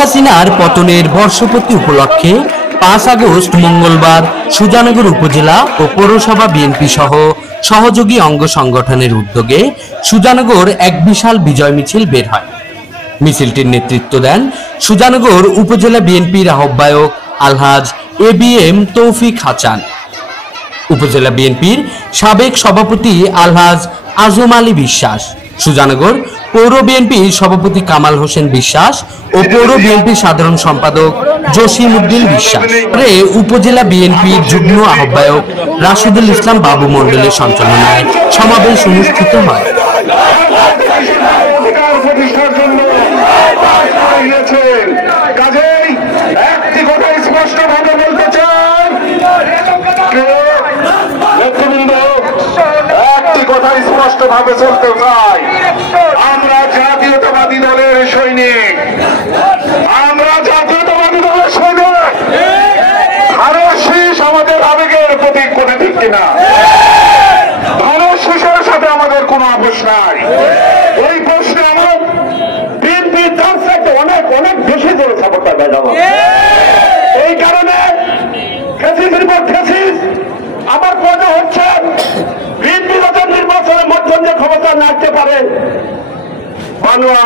হাসিনার পতনের বর্ষপূর্তি উপলক্ষে ৫ আগস্ট মঙ্গলবার সুজানগর উপজেলা ও পৌরসভা বিএনপি সহ সহযোগী অঙ্গ সংগঠনের উদ্যোগে সুজানগর এক বিশাল বিজয় মিছিল বের হয়। মিছিলটির নেতৃত্ব দেন সুজানগর উপজেলা বিএনপির আহ্বায়ক আলহাজ এবিএম তৌফিক হাসান, উপজেলা বিএনপির সাবেক সভাপতি আলহাজ আজম আলী বিশ্বাস, সুজানগর পৌর বিএনপির সভাপতি কামাল হোসেন বিশ্বাস ও পৌর বিএনপির সাধারণ সম্পাদক জসিম উদ্দিন বিশ্বাস। পরে উপজেলা বিএনপির যুগ্ম আহ্বায়ক রাশিদুল ইসলাম বাবু মণ্ডলের সঞ্চালনায় সমাবেশ অনুষ্ঠিত হয়। স্পষ্টভাবে চলতে চাই, আমরা জাতীয়তাবাদী দলের সৈনিক, আমরা জাতীয়তাবাদী দলের সৈনিক। ধানের শীষ আমাদের আবেগের প্রতীক, কোনে ঠিক কিনা? ধানের শীষের সাথে আমাদের কোনো আপোষ নাই। এই প্রশ্নে আমার বিএনপি তার সাথে অনেক অনেক বেশি জোরে সাপোর্ট পাবে। এই কারণে ফ্যাসিস্টের পর ফ্যাসিস্ট আমার মনে হচ্ছে বিএনপি যাতে নির্বাচনের মধ্যে ক্ষমতা নাড়তে পারে, বানোয়া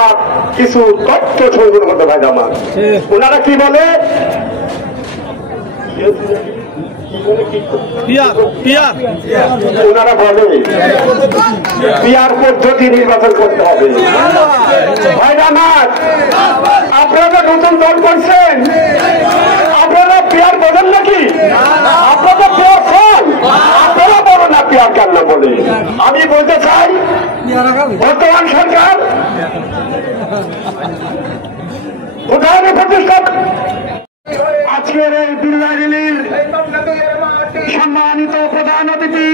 কিছু তথ্য সংগ্রহ করতে পারে। আমার ওনারা কি বলে, ওনারা বলে পিয়ার পদ্ধতি নির্বাচন করতে হবে। ভাইরা না, আপনারা নতুন দল করছেন, আপনারা পিয়ার বলেন নাকি? আপনারা পিয়ার ফল, আপনারা বলো না পিয়ার কেন বলে। আমি বলতে চাই, বর্তমান সরকার প্রধান প্রতিষ্ঠা আজকের এই বিদায় রিলির সম্মানিত প্রধান অতিথি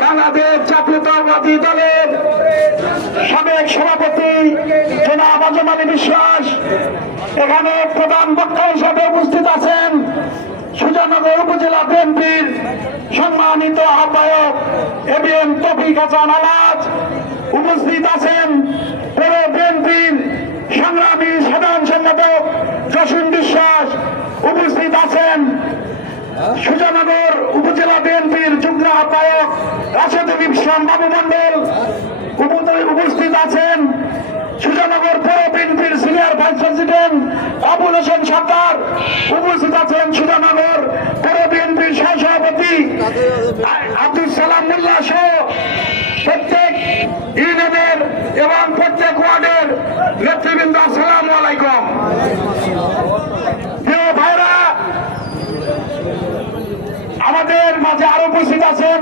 বাংলাদেশ জাতীয়তাবাদী দলের সাবেক সভাপতি জনাব আজম আলী বিশ্বাস, এখানে প্রধান বক্তা হিসাবে উপস্থিত আছেন সুজানগর উপজেলা বিএনপির সম্মানিত আহ্বায়ক এবিএম তৌফিক হাসান আলহাজ, উপস্থিত আছেন পৌর বিএনপির সংগ্রামী সাধারণ সম্পাদক জসিম বিশ্বাস, উপস্থিত আছেন সুজানগর উপজেলা বিএনপির যুগ্ম আহ্বায়ক রাশিদুল ইসলাম বাবু মণ্ডল, উপস্থিত আছেন সুজানগর পৌর বিএনপির senior vice president Abul Hossain Sarkar, উপস্থিত আছেন সুজানগর পৌর বিএনপির সহসভাপতি আব্দুল সালাম মোল্লা সহ প্রত্যেক ইউনিয়নের এবং প্রত্যেক ওয়ার্ডের নেতৃবৃন্দ। আসসালামু আলাইকুম। প্রিয় ভাইরা, আমাদের মাঝে আরো উপস্থিত আছেন